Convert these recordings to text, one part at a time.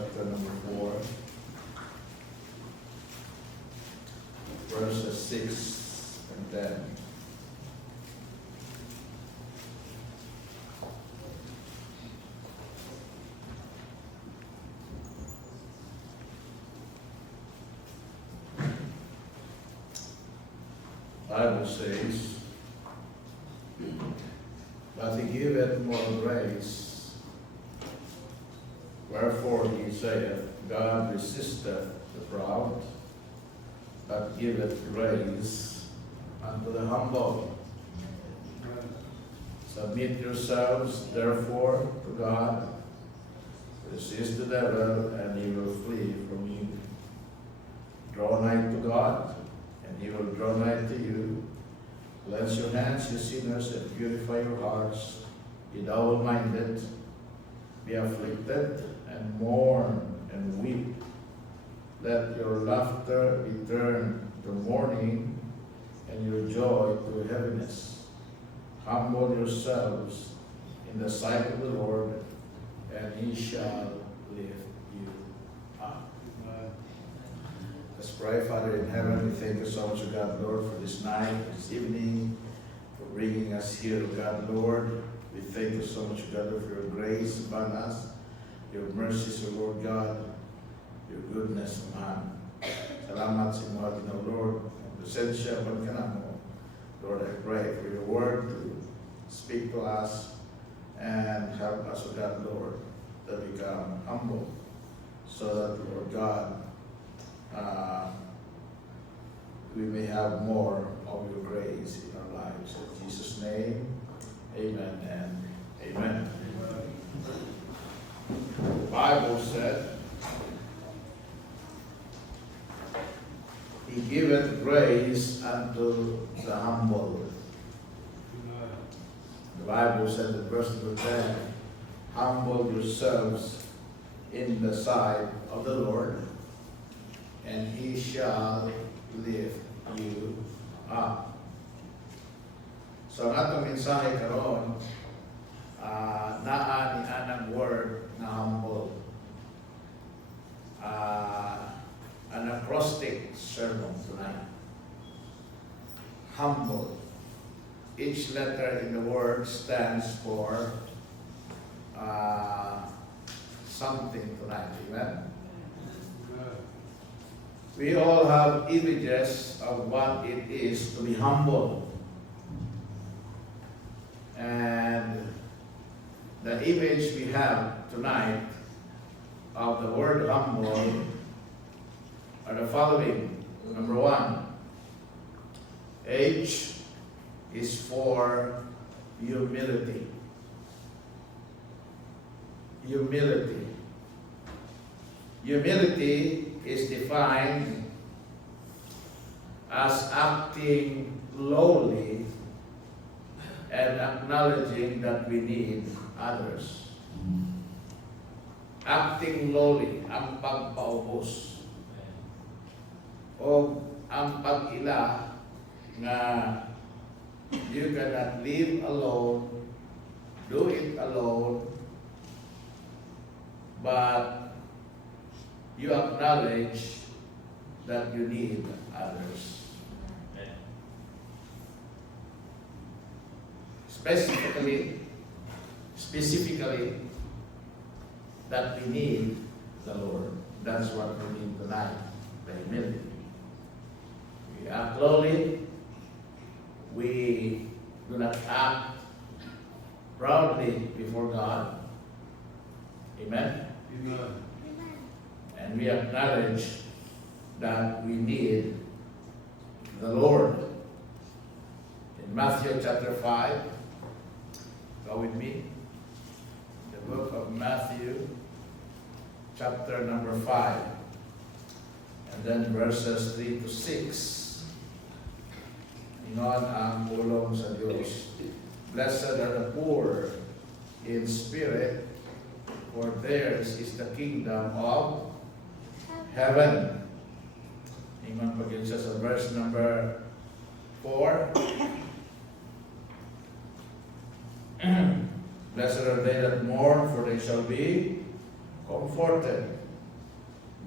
chapter number 4, verses 6 and 10. Bible says, but he giveth more grace. Wherefore he saith, God resisteth the proud, but giveth grace unto the humble. Submit yourselves, therefore, to God. Resist the devil, and he will flee from you. Draw nigh to God, and he will draw nigh to you. Cleanse your hands, you sinners, and purify your hearts, ye double-minded. Be afflicted, and mourn, and weep. Let your laughter be turned to mourning, and your joy to heaviness. Humble yourselves in the sight of the Lord, and he shall lift you up. Let's pray. Father in heaven, we thank you so much, God, Lord, for this night, this evening, for bringing us here, God, Lord. We thank you so much, God, Lord, for your grace upon us, your mercies, O Lord God, your goodness, man. Salamat sa mga Ginoo, Lord. Ang presensya upon ka na mo. Lord, I pray for your word to speak to us and help us, O God, Lord, to become humble so that, Lord God, we may have more of your grace in our lives. In Jesus' name, amen and amen. The Bible said, he giveth grace unto the humble. The Bible said in verse number 10, humble yourselves in the sight of the Lord, and he shall lift you up. So ang atong mensahe karon, naa ni anang word na humble. An acrostic sermon tonight. Humble. Each letter in the word stands for something tonight. Amen? We all have images of what it is to be humble. And the image we have tonight of the word humble are the following. Number 1, H is for humility. Humility. Humility is defined as acting lowly and acknowledging that we need others. Acting lowly, ang pagpaubos. O ang pag-ila nga you cannot live alone, do it alone, but you acknowledge that you need others. Specifically, that we need the Lord. That's what we need tonight, the humility. We act lowly, we do not act proudly before God. Amen? Amen. And we acknowledge that we need the Lord. In Matthew chapter 5, go with me. The book of Matthew, chapter number 5, and then verses 3 to 6. Ingon ang pulong sa Diyos. Blessed are the poor in spirit, for theirs is the kingdom of heaven. Ingon pa yun siya sa verse number 4. Blessed are they that mourn, for they shall be comforted.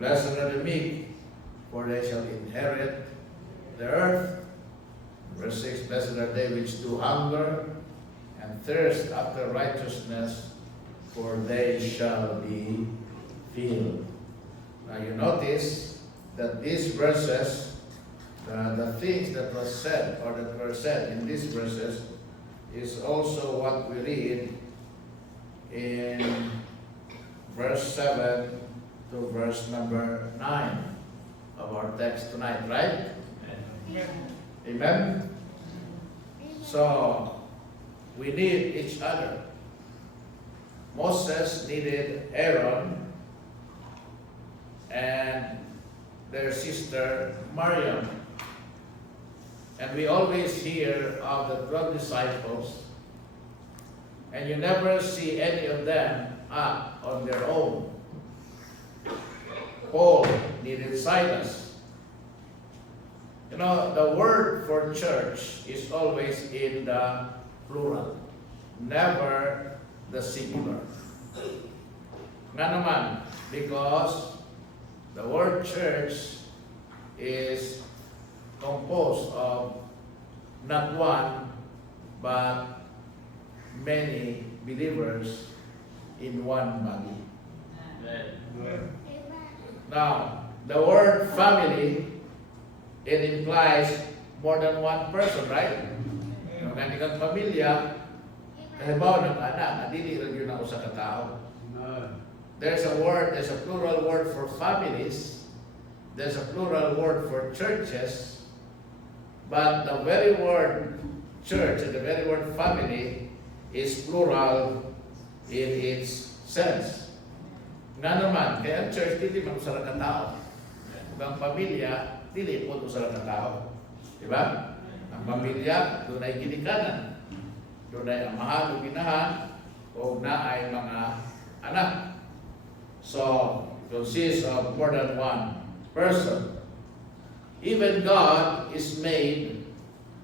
Blessed are the meek, for they shall inherit the earth. Verse 6, blessed are they which do hunger and thirst after righteousness, for they shall be filled. Now you notice that these verses, the things that was said or that were said in these verses is also what we read in verse 7 to verse number 9 of our text tonight, right? Amen? So, we need each other. Moses needed Aaron and their sister Miriam. And we always hear of the 12 disciples, and you never see any of them act on their own. Paul needed Silas. You know, the word for church is always in the plural, never the singular. Nga naman, because the word church is composed of not one, but many believers in one body. Now, the word family, it implies more than one person, right? Kung nani kang pamilya, halimbawa ng anak, dili rin yun ako sa katao. There's a plural word for families, there's a plural word for churches, but the very word church and the very word family is plural in its sense. Nga naman, kaya ang church, dili man usara ka tao. Ang pamilya, dili po usara ka tao. Diba? Ang pamilya, doon ay ginikanan. Doon ay amahan o ginahan, o na ay mga anak. So, it consists of more than one person. Even God is made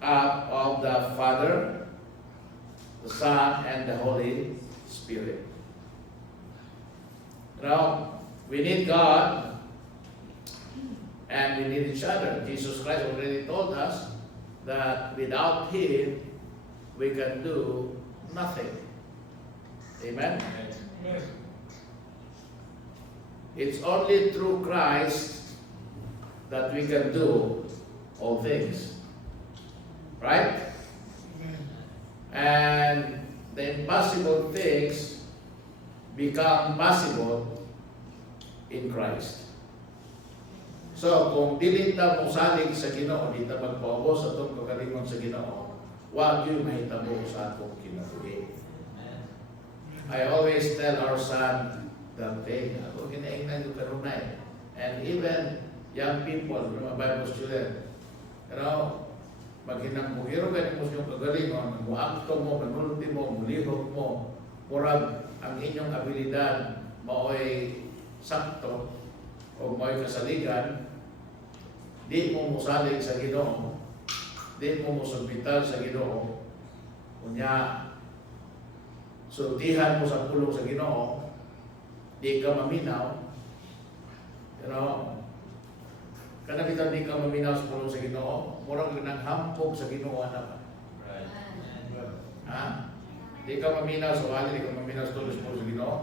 up of the Father, the Son, and the Holy Spirit. Now, we need God and we need each other. Jesus Christ already told us that without Him, we can do nothing. Amen? Amen. It's only through Christ that we can do all things. Right? And the impossible things become possible in Christ. So, kung dili ta mo salig sa Ginoo, di ta magpaubos sa itong kagalingon sa Ginoo, huwag yung mahitabo sa atong kinabuhi. I always tell our son that thing, ako ginaingnan yung karunay. And even young people, mga Bible student, you know, maghinambuhiro ka mo yung kagalingon, muakto mo, manulti mo, mulihok mo, murag ang inyong abilidad mao'y sakto o mao'y kasaligan, di mo musalig sa Ginoo, di mo musumpital sa Ginoo, kunya sultihan mo sa pulong sa Ginoo, di ka maminaw, you know, kanabitan di ka maminaw sa pulong sa Ginoo, murag naghampog sa Ginoo na ba? Right. Ha? Di ka maminaw sa wali, di ka maminaw sa tulos mo sa Ginoo,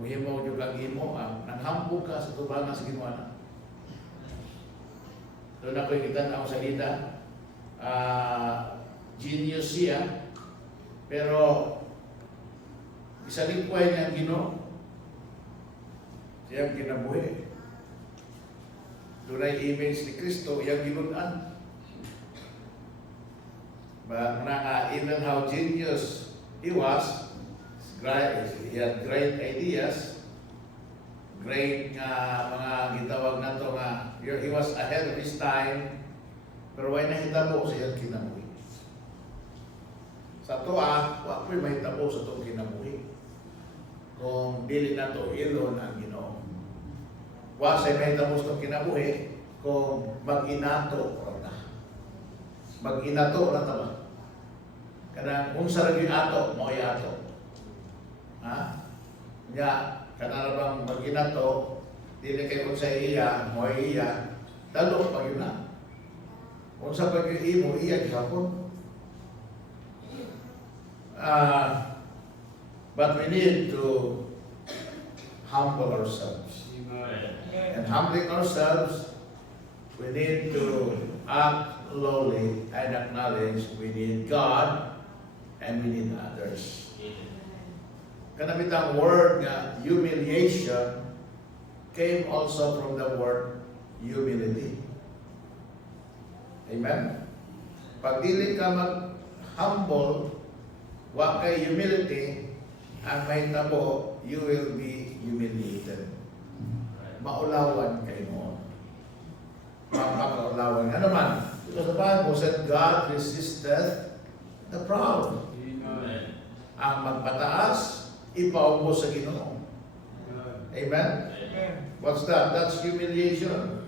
muhimaw yung kag-imo, naghampog ka sa tubangan sa Ginoo na. Doon ako'y kitanaw sa Lida, genius siya, pero isa likway niya ang Ginoo, siyang kinabuhi. Doon ay image ni Kristo, iyang ginunan. But even how genius he was, he had great ideas, great mga gitawag na ito nga, he was ahead of his time, pero why nahitabo sa iyang kinabuhi. Sa tuwa, wag ko'y mahitabo sa itong kinabuhi. Kung dili na ito, ilon ang Ginoo. Wag sa'y mahitabo sa itong kinabuhi, kung mag-inato na. Mag-inato na ito ba? Kanang unsa ra gyud ato, mao ato. Ha? Nya kanara bang mag-inato, dili kay kung sa iya, mo iya, dalo pag yun na. Kung sa pag imo, iya gihapon. But we need to humble ourselves. And humbling ourselves, we need to act lowly and acknowledge we need God and we need others. Kanabitang word nga humiliation came also from the word humility. Amen? Pag dili ka mag-humble, wa kay humility, ang mahitabo, you will be humiliated. Maulawan kayo mo. Mapakaulawan. Ano man? Because the Bible said, God resisteth the proud. Amen. Ang magpataas, ipaubo sa Ginoo. Amen? Amen. What's that? That's humiliation.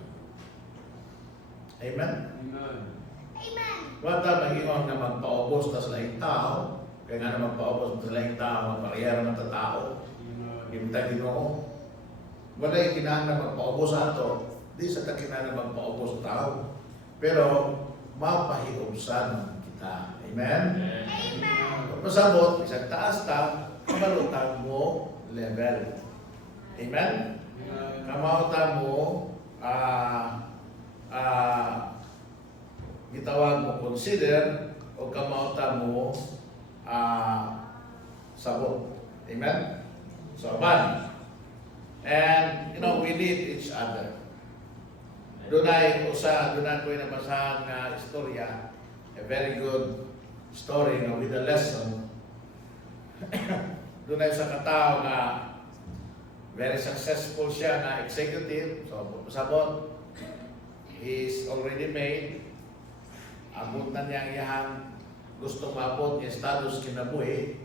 Amen? Amen. Wata mag-iwan na magpaubos tas laing tao, kaya nga na magpaubos tas laing tao, magparehera ng tao, yung Ginoo. Wala yung kinahanglan na magpaubos sa ato, di sa takinahanglan na magpaubos sa tao. Pero, mapahiubsan kita. Amen? Amen. Pasabot, isang taas ta, kamalutang mo level. Amen? Kamalutang mo, gitawag mo consider, o kamalutang mo sabot. Amen? So, man. And, we need each other. Dunay ko yung nabasahang istorya, a very good story with a lesson. Dunay sa katao nga very successful siya na executive. So, sabot, he's already made. Abot na niya ang iyang gusto maabot yung status kinabuhi.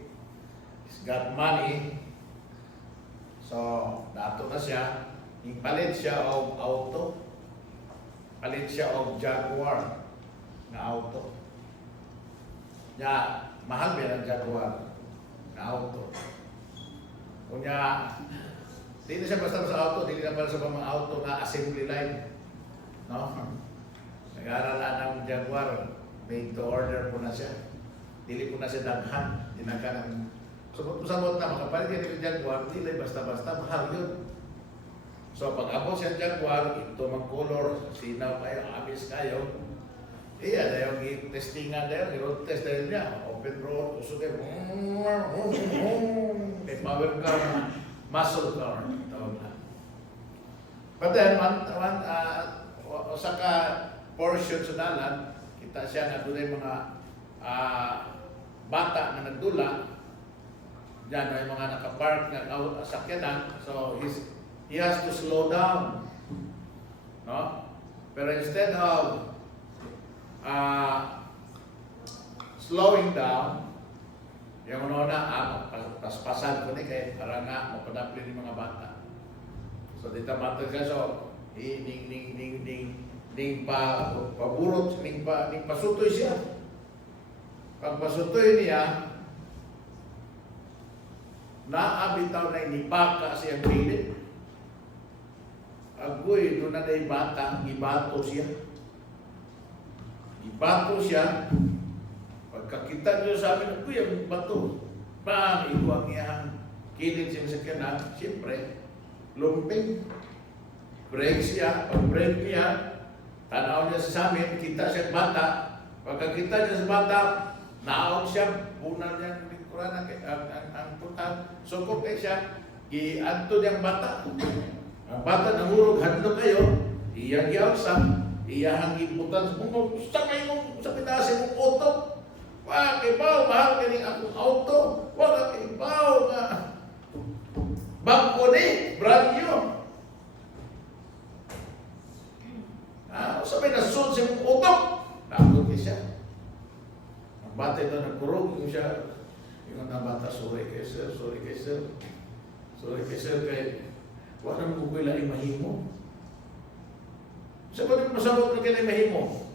He's got money. So, dato na siya. Palit siya og auto. Palit siya og Jaguar na auto. Ya, mahal ba ang Jaguar na auto? Kunya, hindi na siya basta sa auto, hindi na pala sa mga auto na assembly line. No? Nag-aaralan ng Jaguar, made to order po na siya. Dili po na siya daghan. Dinaga ng sabot na makapalit yan yung Jaguar, dili basta-basta, mahal yun. So pag ako siya Jaguar, ito mang color, sinaw kayo, amis kayo, iya na yung testingan na yun, road test na yun niya, open road, usog kayo, may power car, muscle car, tawag na. But then, saka portion sa dalan, kita siya na doon yung mga bata na nagdula, dyan may mga nakapark na sakyanan, so he has to slow down. No? Pero instead of slowing down, yung una, paspasan ko ni kay para nga mapadapli ng mga bata. So dito matag ka, so ning paburot, ning pasutoy siya. Pag pasutoy niya, naabitaw na inipaka siyang pilit. Agoy, doon na yung bata, ibato siya. Ibato siya. Pagkakita niyo sa amin, agoy, ang bato. Bang, iwang iyang kilid siya sa kanan. Siyempre, lumping. Break siya. Pag-break niya, tanaw niya sa amin, kita siya bata. Pagkakita niya sa bata, naawag siya. Punan niya ng likuran ang putan. Sukot siya. Ianto niyang bata. Ang bata nahurog, handog kayo, iyang yawsa, iyang ibutan sa mungkong, sa kayong, sa pinasin mong auto. Wala kibaw, mahal ka rin akong auto. Wala kibaw nga. Bangko ni, brand new. Sabi na suot siya mong auto. Nakot siya. Ang bata ito nagkurog, yung siya, yung nabata, sorry kay sir, sorry kay sir. Sorry kay sir, kay wala mo kung kailan mahimo. Sabi mo masabot na kailan mahimo.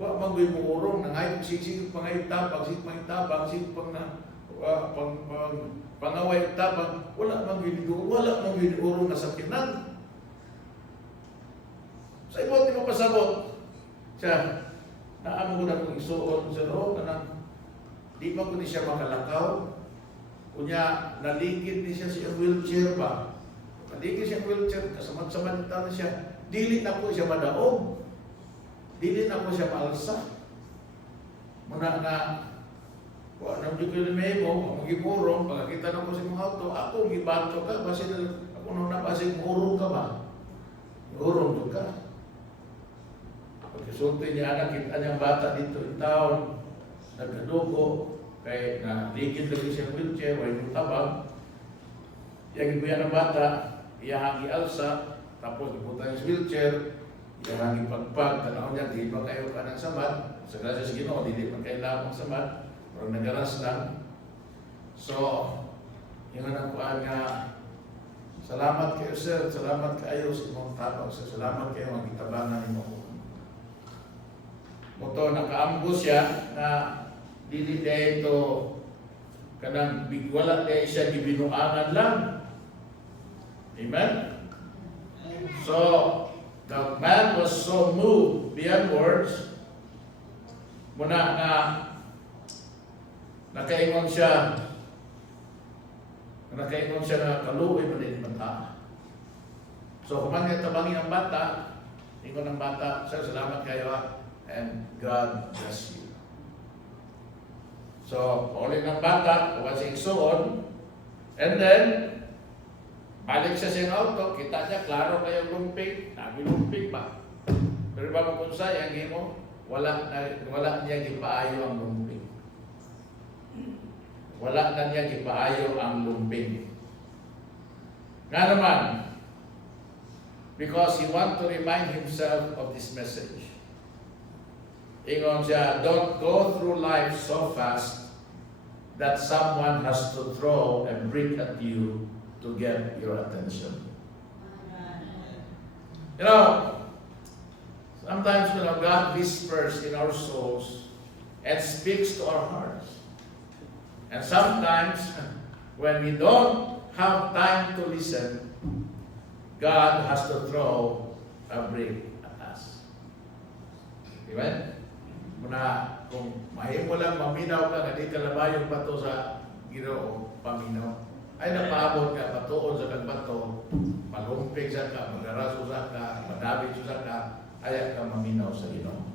Wala manggoy mo urong, nangayot sigsig pangayot tabang, sig pangtabang, sig pangaway tabang, wala manggoy urong na sakinan. Sa ibot, di mo pasabot. Siya, naamo ko na kong isuon sa roho, kanang, di ba ko ni siya makalakaw? Kunya, naligid ni siya sa wheelchair ba? Naligid siya wheelchair, kasamad-samad na siya. Dili na po siya madaog. Dili na po siya maalsa. Muna na, kung anong di ko lumay mo, magipurong, pagkakita na ko sa mga auto, ako, gibanto ka, basi na, ako nung napasig, urong ka ba? Urong ka. Pagkasulti niya anak, kita niyang bata dito, in town, nagkadugo, kaya naligid lagi siya wheelchair, wala yung tabang. Yang ibuya ng bata, iyahangi alsa, tapos ipunta yung wheelchair, iyahangi pagpag, tanawin niya, di ba kayo ka ng samad? Sa grasya sa Ginoo, di ba kayo lamang samad? Pero nagaras lang. So, yung anak ko nga, salamat kayo sir, salamat kayo sa imong tabang sir, salamat kayo ang itabangan ni mo. Moto, nakaambo siya na dili day ito kanang bigwala day siya gibinuangan lang. Amen? So, the man was so moved beyond words, muna na nakaingon siya na kaluoy mo din bata. So, kumanya tabangin ang bata, ingon ng bata, sir, salamat kayo and God bless you. So, paulit ng bata, kuha siya isuon, and then, balik siya sa auto, kita niya, klaro kayong lumpig, lumpig pa. Pero ba kung sayang mo, wala niya gipaayo ang lumpig. Wala na niya gipaayo ang lumpig. Nga naman, because he want to remind himself of this message. Ingon siya, don't go through life so fast that someone has to throw a brick at you to get your attention. You know, sometimes God whispers in our souls and speaks to our hearts. And sometimes, when we don't have time to listen, God has to throw a brick at us. Amen? Muna, kung mahimo lang maminaw ka, hindi ka labayong bato sa Ginoo, paminaw. Ay napaabot ka, batuon sa kagbato, malumpig sa ka, magaraso sa ka, madabit sa ka, ayaw ka maminaw sa Ginoo.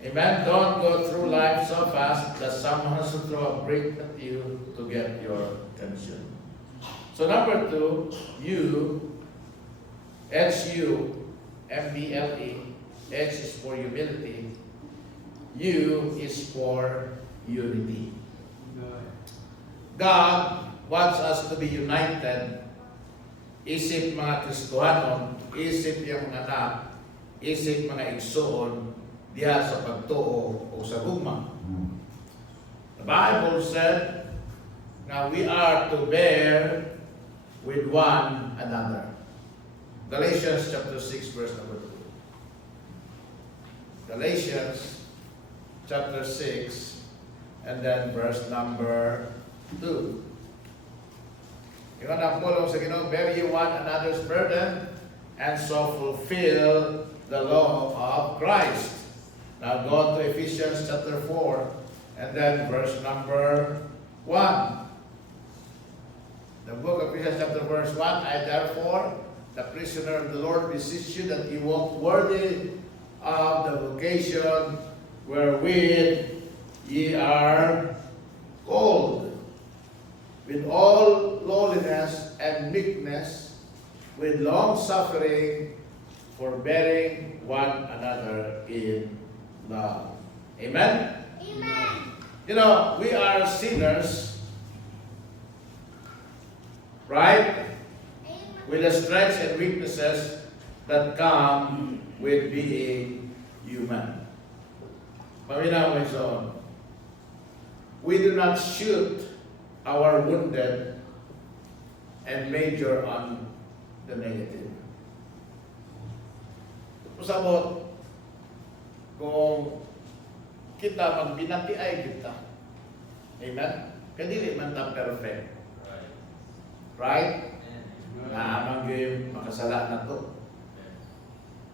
Amen? Don't go through life so fast that someone has to throw a brick at you to get your attention. So number 2, you, H-U-M-B-L-E, H is for humility, U is for unity. God wants us to be united. Isip mga Kristohanon, isip yung mga anak, isip mga igsoon, diha sa pagtuo o sa guma. The Bible said, now we are to bear with one another. Galatians chapter 6 verse number 2. Galatians chapter 6 and then verse number 2. Ikaw na pulong sa Ginoo, bear ye one another's burden and so fulfill the law of Christ. Now go to Ephesians chapter 4 and then verse number 1. The book of Ephesians chapter verse 1, I therefore, the prisoner of the Lord, beseech you that you walk worthy of the vocation wherewith ye are called, with all lowliness and meekness, with long suffering, forbearing one another in love. Amen? Amen. You know, we are sinners, right? With the strengths and weaknesses that come with being human. Paminaw mo ito. We do not shoot our wounded and major on the negative. Usabot, kung kita magbinati ay kita. Amen? Kadili man ta perfect. Right? Naamang yung makasala na to.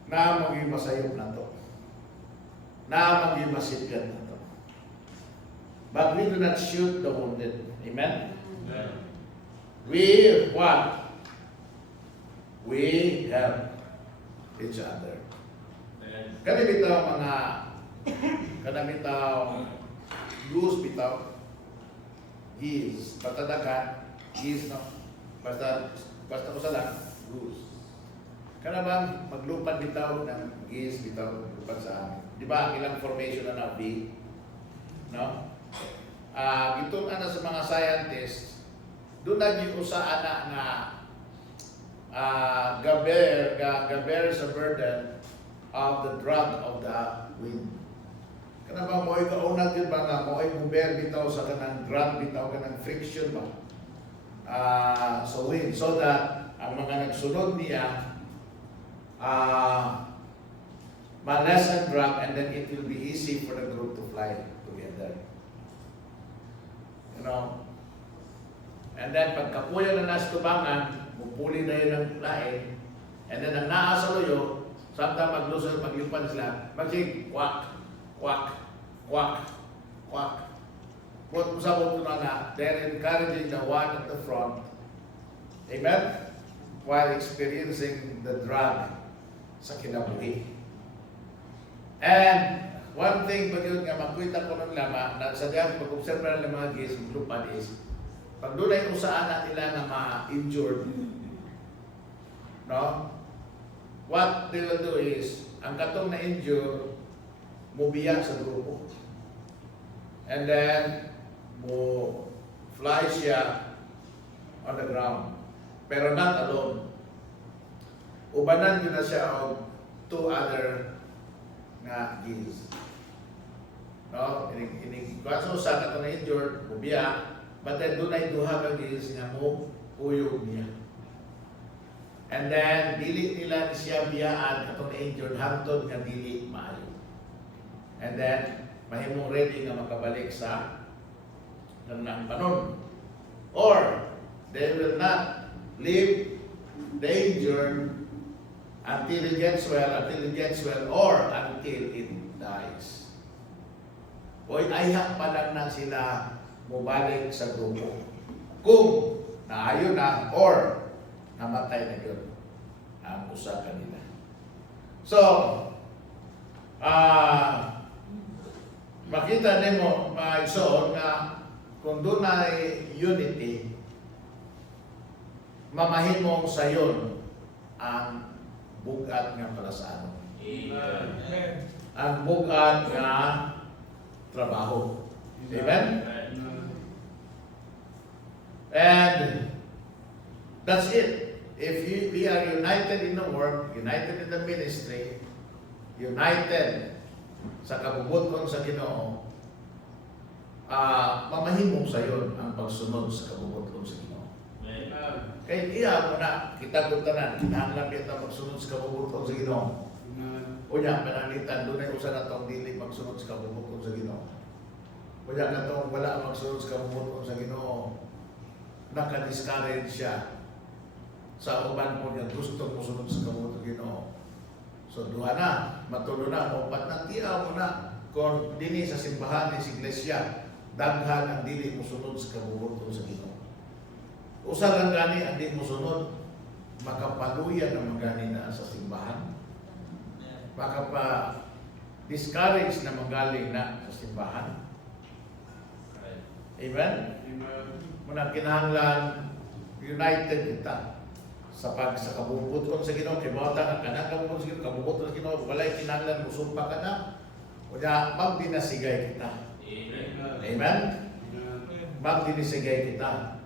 na maging masayop na to. Na maging masipyan na to. But we do not shoot the wounded. Amen? We what? We help each other. Kami bitaw mga goose bitaw, geese, patadakan, geese no, basta ko lang, goose. Kana bang maglupad bitaw ng geese bitaw lupad sa amin. Di ba ang ilang formation na big, no? Ito ana sa mga scientists, doon na yung usa ana nga gaber sa burden of the drag of the wind. Kana ba mo ay kauna din ba nga mo ay mover bitaw sa kanang drag bitaw kanang friction ba sa wind, so that ang mga nagsunod niya ma-less and drag, and then it will be easy for the group to fly together. You know? And then pagkapuya na nasa tubangan, mupuli na yun ng lain, and then ang naa sa loyo, samtang maglusot, maglipad sila, magsig, quack, quack, quack, quack. Kung usabot ko na nga, they're encouraging the one at the front, amen? While experiencing the drag sa kinabuhi. And one thing pag yun nga, makwita ko ng lama, na sa diyan, pag-observe ng mga geese, lupad is, pag doon ay usaan na nila na ma-injured, no? What they will do is, ang katong na-injure, mubiyak sa grupo. And then, mo fly siya on the ground. Pero not alone. Ubanan yun na siya of two other nga geese. No? Kaso sa katong na-injured, mubiyak, but then doon ay duha ka geese nga mo uyog niya. And then, dili nila siya biyaan katong na-injured hangtod nga dili maayo. And then, mahimong ready nga makabalik sa kanang panon. Or, they will not leave the injured until it gets well, or until it dies. O ayha pa lang na sila mubalik sa grupo. Kung naayo na, or namatay na yun ang usa kanila. So, makita nimo maigsoon nga kung doon ay unity, mamahimong sayon ang bugat nga palasanon. Amen. Ang bugat nga trabaho. Amen? And that's it. If we are united in the work, united in the ministry, united sa kabubuton sa Ginoo, mamahimong sayon ang pagsunod sa kabubuton sa Ginoo. Kaya iya mo na, kita kong tanan, kinahanglan kita magsunod sa kabubuton sa Ginoo. O niya, panalitan, doon ay usa na itong dili magsunod sa kabubuton sa Ginoo. O niya na itong wala magsunod sa kabubuton sa Ginoo, naka-discourage siya sa uban mo niya gusto mo sunod sa kabubuton sa Ginoo. So duha na, matulo na, o pat na tiya mo na, kung dini sa simbahan ni sa iglesia, daghan ang dili mo sunod sa kabubuton sa Ginoo. Usa lang gani ang di mo sunod, makapaluyan ang magani na sa simbahan. Makapa-discourage na magaling na sa simbahan. Amen? Muna kinahanglan, united kita sa kabubuton sa Ginoo. Kaya bawata ang kanang kabubuton sa Ginoo, kabubuton sa Ginoo, walay kinahanglan, musumpa ka na, kaya magdinasigay kita. Amen? Magdinasigay kita.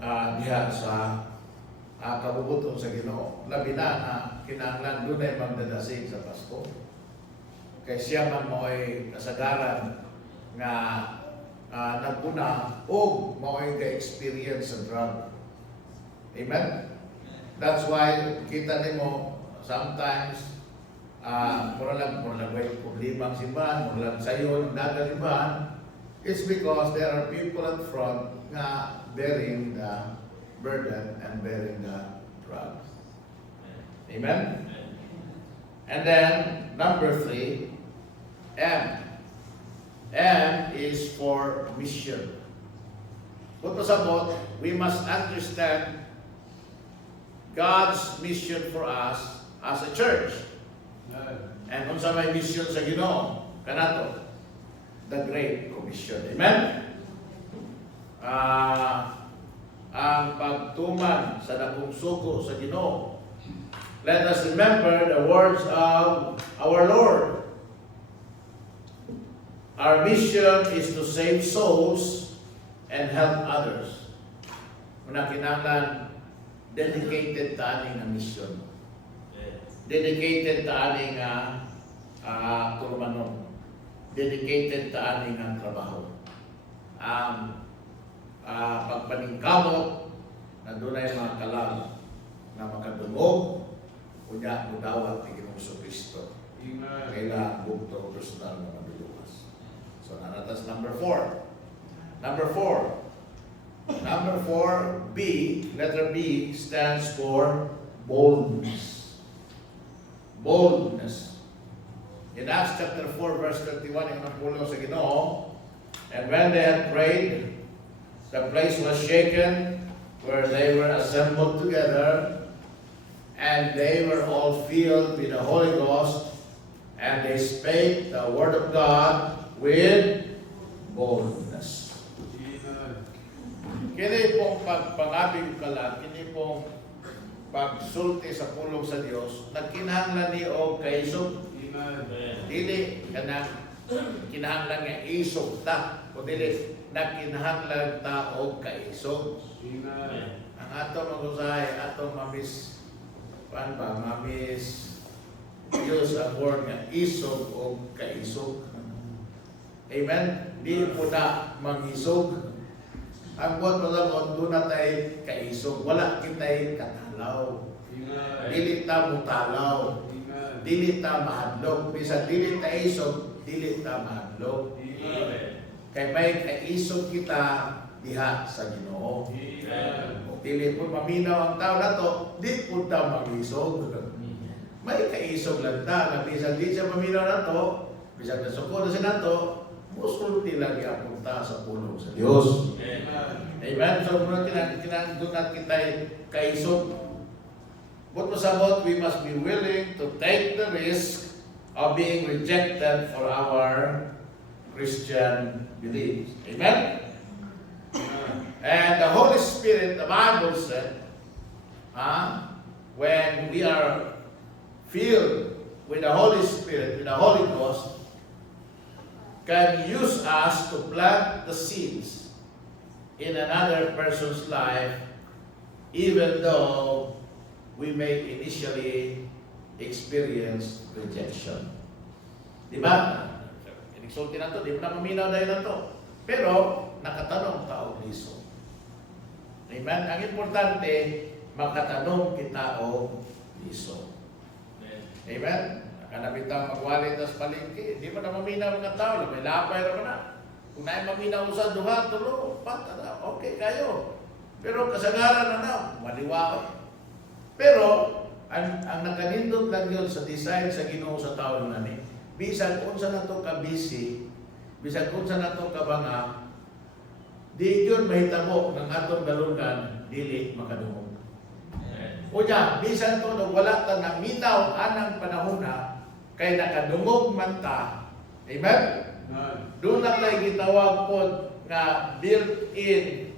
Diha sa kabubuton sa Ginoo. Labi na kinahanglan doon ay magdadasig sa Pasko. Kaya siya man mo ay kasagaran nga nagpuna o mo ay ka-experience sa drug. Amen? That's why kita nimo sometimes mura lang may problema ang simbahan, mura lang sayo, nagalibahan. It's because there are people at front nga bearing the burden and bearing the drugs. Amen? And then, number 3, M. M is for mission. Kung pasabot, we must understand God's mission for us as a church. And kung sa may mission sa Ginoo, kanato, the Great Commission. Amen? Ang pagtuman sa dakong sugo sa Ginoo. Let us remember the words of our Lord. Our mission is to save souls and help others. Muna kinahanglan dedicated ta aning nga mission. Dedicated ta aning turmanon. Dedicated ta aning nga trabaho. Pagpaningkamot na dunay mga kalag na makadungog unya mudawat ni Ginoong Kristo. Kaila bugto personal na mabiluwas. So nanatas number 4. Number 4, B, letter B stands for boldness. Boldness. In Acts chapter 4, verse 31, yung napulong sa Ginoo, and when they had prayed, the place was shaken where they were assembled together, and they were all filled with the Holy Ghost, and they spake the word of God with boldness. Kini pong pagpangabig ka lang, kini pong pagsulti sa pulong sa Dios, nagkinahanglan ni og kaisog. Dili kana kinahanglan nga isog ta, o dili nagkinahanglan ta og kaisog. Ang ato mag-usahay, ato mamis Diyos ang word nga isog o kaisog. Amen? Di po na mangisog. Ang buwan mo lang, doon na tayo kaisog. Wala kita'y katalaw. Dili ta mutalaw. Dili ta mahadlok. Bisa dili ta isog, dili ta mahadlok. Kay may kaisog kita diha sa Ginoo. Dili po maminaw ang tao na to, di po ta mangisog. May kaisog lang ta, na bisan di siya maminaw na to, bisan nasuko na siya na to, musulti lang iapunta sa pulong sa Diyos. Amen? So, doon kita kaisog. But masabot, we must be willing to take the risk of being rejected for our Christian beliefs. Amen? And the Holy Spirit, the Bible said, when we are filled with the Holy Spirit, with the Holy Ghost, can use us to plant the seeds in another person's life, even though we may initially experience rejection. Diba? Inigsulti na to, di mo na maminaw dahil na to. Pero, nakatanong tao Kristo. Amen? Ang importante, makatanong kita o Kristo. Amen? Kanabitang magwalit sa palengke, hindi mo na maminaw mga tao, may lapay naman na. Kung na maminaw sa duha, tulo, pata na, okay kayo. Pero kasagaran na na, maliwakay. Pero, ang nakanindot lang yun sa design sa Ginoo sa tao namin, bisan kung sa nato ka busy, bisan kung sa nato ka banga, di yun mahitabo ng atong galungan, dili makadungog. O diya, bisan to na wala ta na minaw anang panahon na, kay nakadungog man ta. Amen? Doon lang tayo gitawag po na built-in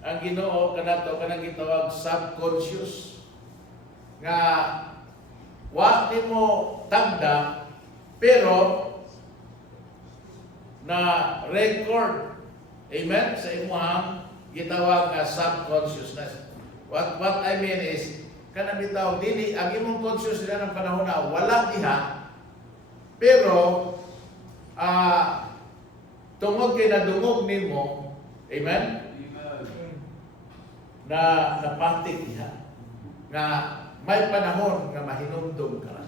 ang Ginoo kanato kanang gitawag subconscious nga wa nimo tagda pero na record, amen, sa imong gitawag nga subconsciousness. What I mean is kanang bitaw dili ang imong conscious na ng panahon na wala diha pero tungod kay nadungog nimo, amen, na napatik diha nga may panahon nga mahinumdum ka na.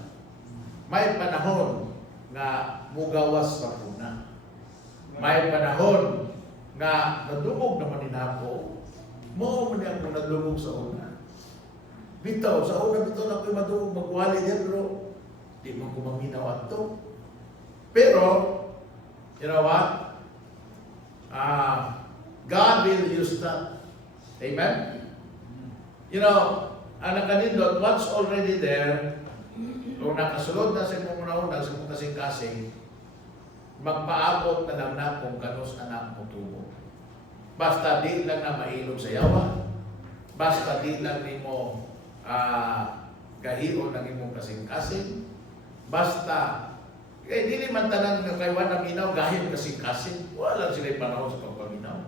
May panahon nga mugawas sa puna. May panahon nga nadungog naman ninako. Mo man ako nadungog sa una. Bitaw, sa una bitaw na ako'y madungog magwali niya, pero Di mo kumaminaw ato. Pero, you know what? God will use that. Amen? You know, ang nakanindot, what's already there, kung nakasulod na sa imong una-una, sa imong kasing-kasing, magpaabot na lang na kung kanos anak mo tubo. Basta di lang na mailog sa yawa, basta di lang ni mo gahion ng imong kasing-kasing, basta, dili man tanan nga kaywan na minaw, gahion kasing-kasing, wala sila panahon sa pagpaminaw.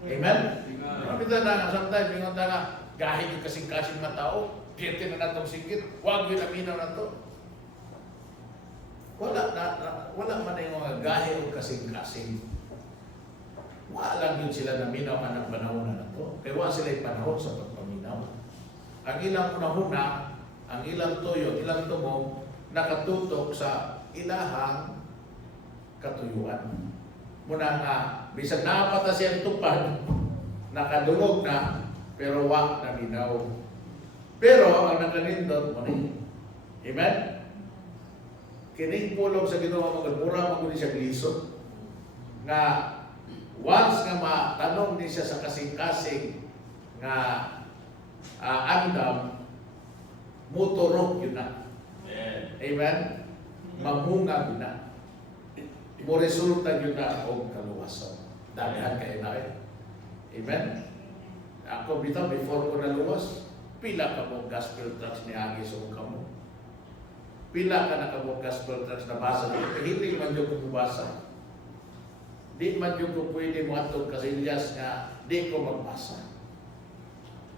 Amen? Kapita na, sometimes, yung nga, gahion yung kasing-kasing mga tao, piyete na natong singkit, huwag yun ang minaw na to. Wala man na yung mga gahion kasing-kasing. Wala yun sila na minaw ang panahon na to. Kaya wala sila yung panahon sa pagpaminaw. Ang ilang una-una, ang ilang tuyo, ilang tumong, nakatutok sa ilahang katuyuan. Muna nga, bisag napata siyang tupad, nakadulog na, pero wak na minaw. Pero ang nakanindot mo ni, amen? Kining pulong sa Ginoo magmura mo siya glisod. Nga once nga matanong ni siya sa kasing-kasing nga andam, muturok yun na. Amen? Mamungag yun na. Mo resulta yun na o kaluwasan. Daghan kayo na rin. Amen? Ako bitaw, before ko naluwas, pila ka mo gospel tracts ni Agi sa kamo. Pila ka na ka mo gospel tracts na basa. Hindi man yung kumubasa. Di man yung kung pwede mo atong kasilyas nga di ko magbasa.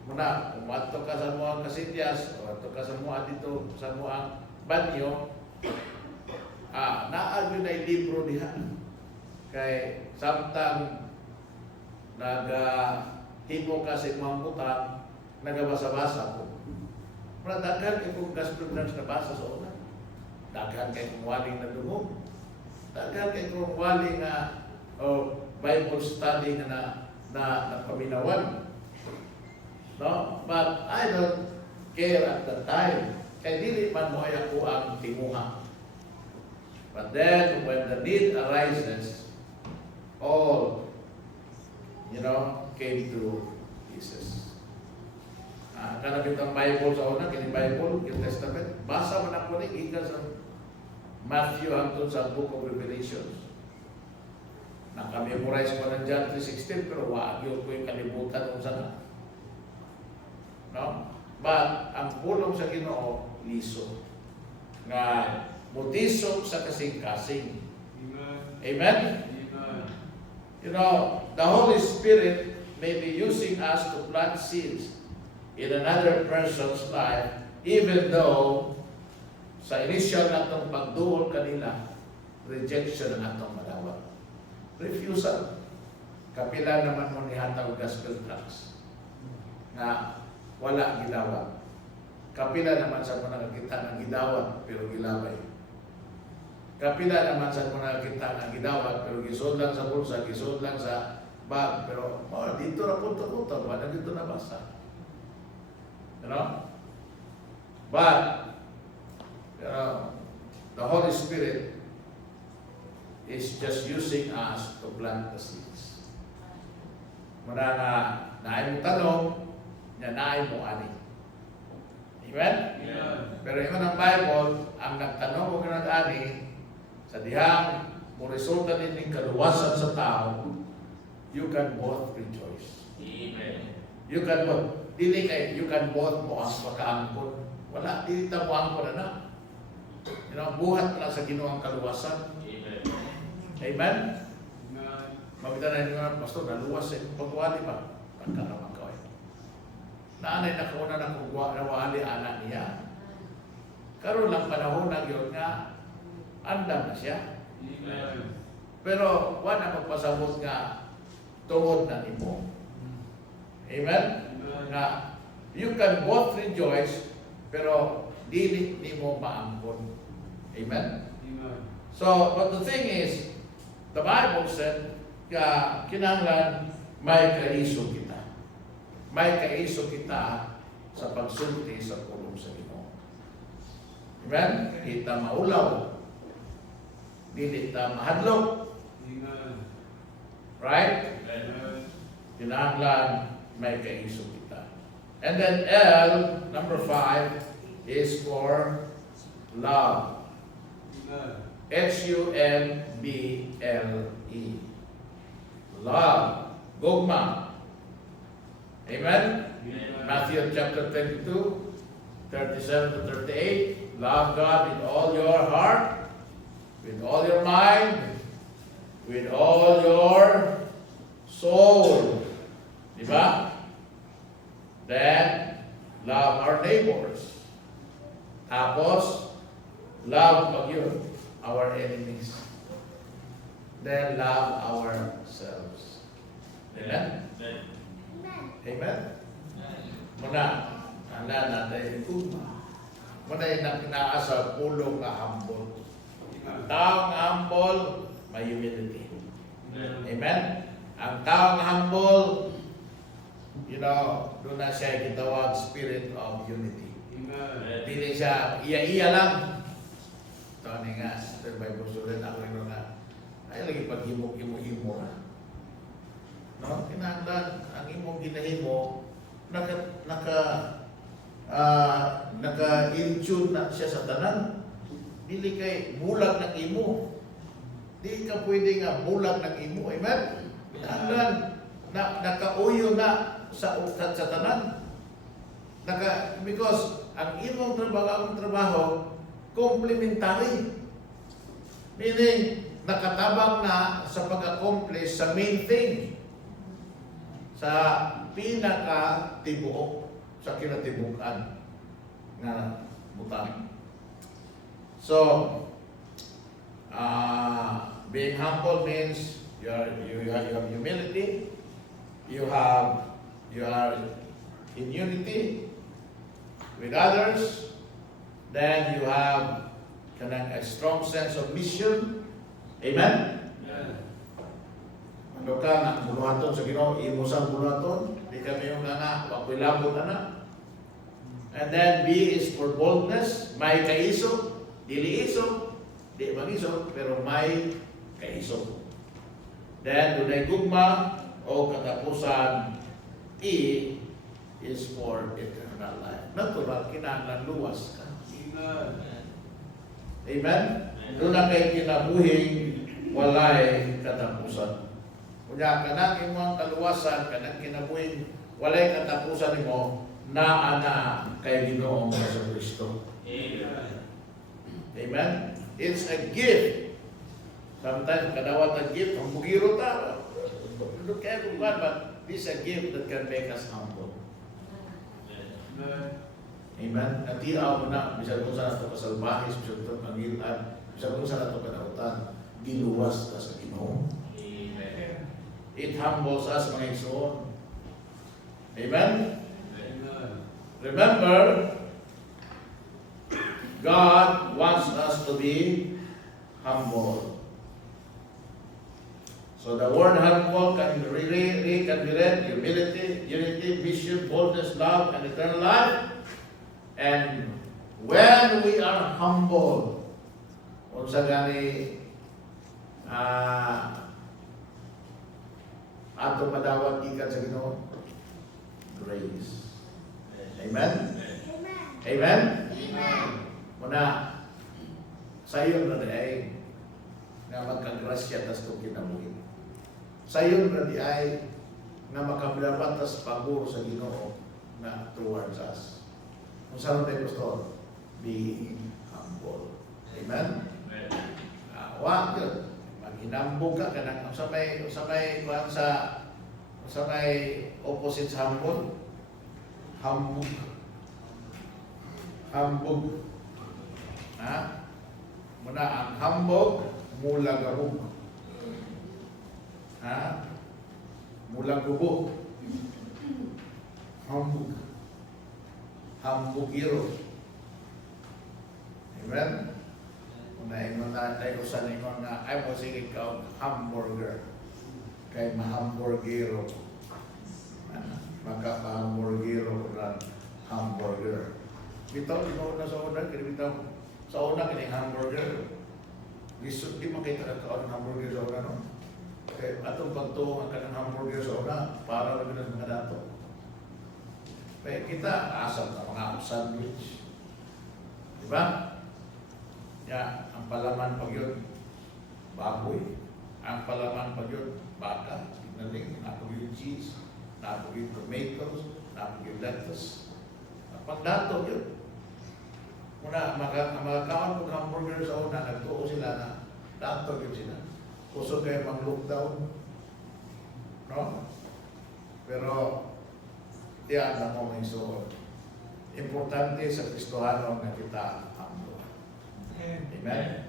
Muna, kung ato ka sa mga kasilyas o ato ka sa mga dito, sa mga banyo, naagyo na yung libro diha. Kay samtang himo ka sa mga butang, nagabasa-basa ko. Muna, daghan kayo kung gospel tracts na basa sa una. Daghan kayo kung waling na dumog. Daghan kayo kung waling Bible study na paminawan. No? But I don't care at the time. Kaya dili man mo ay ako ang timuha. But then, when the need arises, all, came to Jesus. Kanabit ang Bible sa una, kini Bible, kini Testament, basa man ako ni ika sa Matthew hangtod sa Book of Revelations. Nakamemorize ko ng John 3:16 pero wagyo ko yung kalimutan kung saan. No? But ang pulong sa Ginoo liso nga mutisok sa kasing-kasing. Amen? The Holy Spirit may be using us to plant seeds in another person's life even though sa initial natong pagduol kanila rejection ang atong madawat. Refusal. Kapila naman mo ni hatag gospel tracts na wala gidawat. Kapila naman sa mga nakakita ng gidawat pero gilabay. Kapila naman sa mga nakakita ng gidawat pero gisod lang sa bulsa, gisod lang sa bag, pero dito na punto-punto, wala dito na basa. But the Holy Spirit is just using us to plant the seeds. Muna nga, naay mo tanong, naay mo ani. Amen? Yeah. Pero yung ng Bible, ang nagtanong mo ani, sa dihang mo resulta din kaluwasan sa tao, you can both rejoice. Amen. You can both. Dili kay, you can both mo ang pagkaangkon. Wala, dili ta mo angkon na. Buhat na sa Ginoo ang kaluwasan. Amen. Amen? Mamita na yung mga pastor, naluwas pagwali pa. Pagkakaman ko naanay na kauna na nawali anak niya. Karoon lang panahon na yun nga, andam na siya. Amen. Pero wala magpasabot nga tungod na nimo. Amen? Nga, you can both rejoice, pero dili nimo maangkon. Amen? Amen? So, but the thing is, the Bible said, kinahanglan may kaiso kita. May kaiso kita sa pagsulti sa pulong sa Ginoo. Amen? Kita maulaw. Dili ta mahadlok. Right? Kinahanglan may kaiso kita. And then L, number 5, is for love. Humble. Love. Gugma. Amen? Matthew chapter 22, 37 to 38. Love God with all your heart, with all your mind, with all your soul. Diba? Then, love our neighbors. Tapos, love pag yun, our enemies. Then, love ourselves. Amen? Amen? Muna, anda natin kuma. Muna yung nasa pulong na humble. Taong humble, may humility. Amen? Ang taong humble, doon na siya gitawag spirit of unity. Dili siya iya-iya lang. Ito nga, sa Bible student ako yun nga, ay lagi paghimo-himo-himo. No? Kinahanglan, ang imong ginahimo, naka-in-tune na siya sa tanan. Dili kay bulag ng imo. Di ka pwede nga bulag ng imo. Amen? Kinahanglan, nakauyo na sa tanan. Because ang imong trabaho, complementary. Meaning, nakatabang na sa pag-accomplish sa main thing. Sa pinaka-tibuok, sa kinatibukan na butang. So, being humble means you have humility, you are in unity with others, then you have a strong sense of mission. Amen? Ano ka na buluhaton sa Ginoo, imo sang buluhaton, di kami yung wapilabot na. And then B is for boldness, may kaiso, dili iso, di magiso, pero may kaiso. Then dunay gugma o katapusan, E is for eternal life. Natural, kinahanglan luwas ka. Amen? Doon na kay kinabuhing walay katapusan. Kunya kanang imong kaluwasan, kanang kinabuhing walay katapusan nimo naa na kay Ginoong Jesucristo. Amen? It's a gift. Sometimes kadawat ang gift, ang bugiro ta. Look at God, but this is a gift that can make us humble. Amen? Natiaw mo na, bisag kung saan ito kasalbahis, bisag ito pangilan, bisag kung saan ito kadautan, giluwas ka sa Ginoo. It humbles us, mga igsoon. Amen? Remember, God wants us to be humble. So the word humble can be read humility, unity, vision, boldness, love, and eternal life. And when we are humble, unsa gani ato madawat ikan sa Ginoo? Grace. Amen? Amen? Muna, sayon na ay na magkagrasya tas ito kinabuhi. Sayon na ay na makabrabat tas paguro sa Ginoo na towards us. Kung saan tayo gusto, being humble. Amen? Wag yun. Maghinambog ka, kanang sa may opposite sa humble. Hambog. Ha? Muna ang hambog, mula garug. Ha? Mula gubo. Hambog. Hambugiro. Amen? Muna ingon na tayo sa ingon na ay mo sige ka hamburger. Kay mahamburgero. Magkaka-hamburgero na hamburger. Bitaw, ikaw na sa order, kaya bitaw. Sa una, kining hamburger. Di makita na ito ang hamburger sa una, no? Okay, atong pagtuong ang kanang hamburger sa una, para lang ng mga dato. Kaya kita, asap na mga sandwich. Diba? Ya, ang palaman pag yun, baboy. Ang palaman pag yun, baka. Tignaling, napag yung cheese, napag yung tomatoes, napag yung lettuce. Pagdato yun. Muna, makakaon ng hamburger sa una, nagtuo sila na dato yun sila. Kusog kayo mag-lockdown. No? Pero, diyan lang mo may suot. Importante sa Kristohano na kita humble. Amen?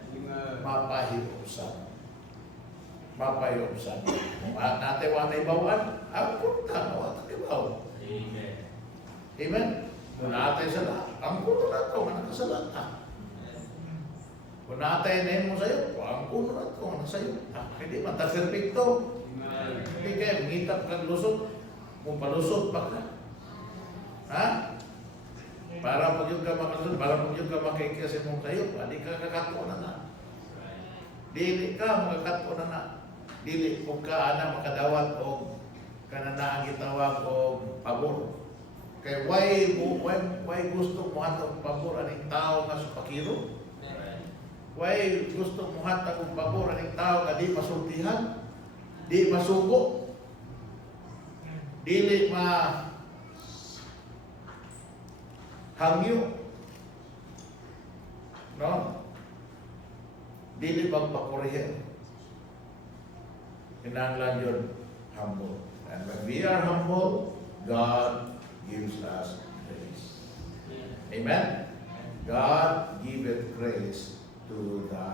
Mapahiusan. Mapahiusan. Natin wanay bawan, ang punta mo at ibaw. Amen. Amen? Kung natin sala, ang puno na ito, nakasalata. Kung natin na mo sa'yo, ang puno na ito, sa'yo. Hindi mataserpikto. Hindi kayo, ngitap kang lusot, kung palusot pa ka. Ha? Para pag yung ka makalusot, para pag yung ka makikasin mong sa'yo, hindi ka kakato na. Dili ka, makakato na. Dili, kung ka na makadawat o kananaan gitawag o pabor. Kaya why gusto mo hatag pabor aning tao nga sa pakiro? Why gusto mo hatag pabor aning tao nga di masultihan? Di masugo? Dili hangyo? No? Dili magpapurihin. Kinahanglan yun humble. And when we are humble, God gives us grace. Amen? God giveth grace to the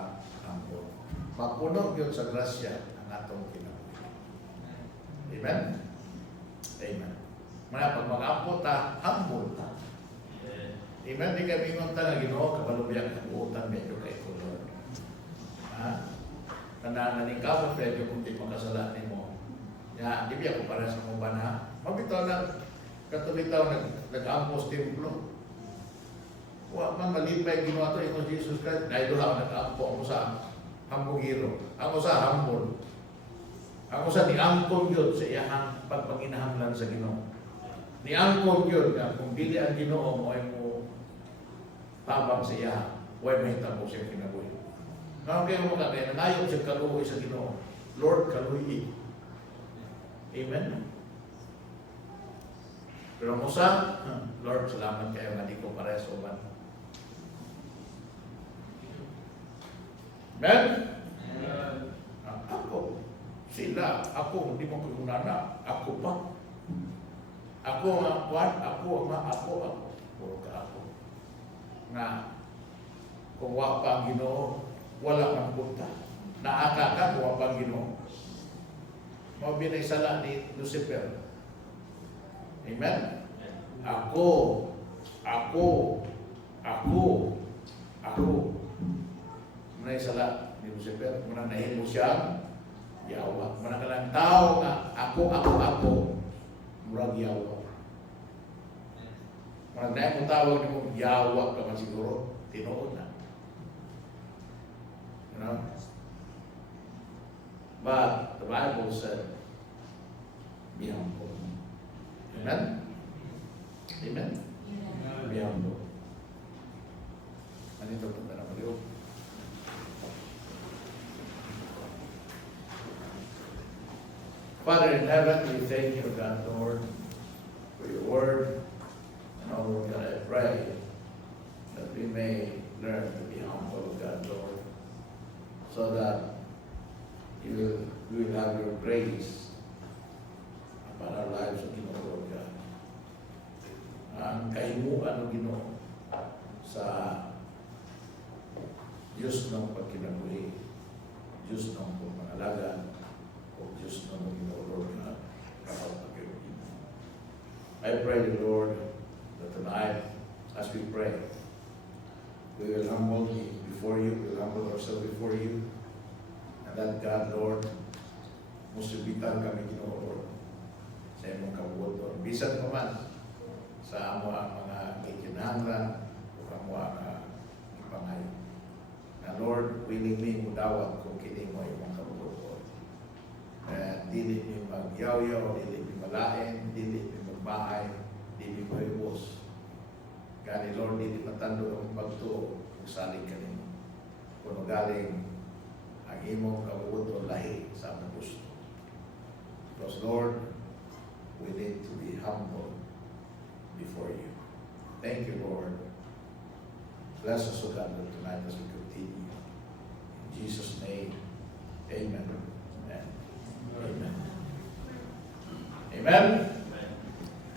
humble. Mapunog yun sa grasya ang atong kinabuhi. Amen? Amen. Mga pag mag-ampo ta, humble ta. Amen? Di kami ngunta na Ginoo, kabalubiyang kabuutan medyo kay Lord. Ha? Tandaan na ni ka, medyo kung di makasalanin mo. Ya, di biya ko para sa mga bana. Mabitaw na, katulitaw nag-ampos templo. Wa man malipay ginawa to ito Jesus Christ. Dahil doon ako nag-ampo ako sa hambugiro. Ako sa hambol. Ako sa niangkon yun sa iyahang pagpanginahanglan sa Ginoo. Niangkon yun na kung dili ang Ginoo mo ay mo tabang sa iya, huwag may tabo siya kinabuhi. Ngayon kayo mga kaya nanayok siya kaluhoy sa Ginoo. Lord, kaluhoy. Amen. Pero mo sa, Lord, salamat kayo nga di ko parehas uman. Amen? Ako, sila, ako, hindi mo kagunana, ako pa. Ako nga, ako. Puro ka ako. Nga, kung wala pa ang Ginoo, wala kang punta. Naaka ka, kung wala pa ang Ginoo. Mabinay sala ni Lucifer. Amen? Ako. Manay sala ni Lucifer. Muna nahimo siya, yawa. Muna ka lang tao nga, ako. Murag yawa. Muna na yung tawag ni mo, yawa ka man siguro. Tinood na. You know? But the Bible said, be humble. Amen? Amen? Be humble. Ano ito punta na maliw? Father in heaven, we thank you, God, Lord, for your word. And oh, Lord God, I pray that we may learn to be humble, God, Lord, so that we will have your grace upon our lives, O Ginoo, Lord God. Ang kahimuan, O Ginoo, sa Diyos ng pagkinabuhi, Diyos ng pangalaga, o Diyos ng Ginoo, Lord God, I pray, the Lord, that tonight, as we pray, we will humble before you, we will humble ourselves before you, and that God, Lord, musubitan kami Ginoo, Lord, sa imong kabuot, Lord. Bisan pa man sa amo ang mga ikinahanglan o amo ang ipangayo. Nga Lord, willing me mudawat kung kini mo imong kabubuo. Dili mi magyaw-yaw, dili mi malain, dili mi magbahay, dili mi maibos. Gani Lord, dili matando ang pagtuo kung saling kanimo. Kuno galing ang imong kabubuo lahi sa among gusto. Because Lord, we need to be humble before you. Thank you, Lord. Bless us, O God, tonight as we continue. In Jesus' name, amen. Amen. Amen. Amen.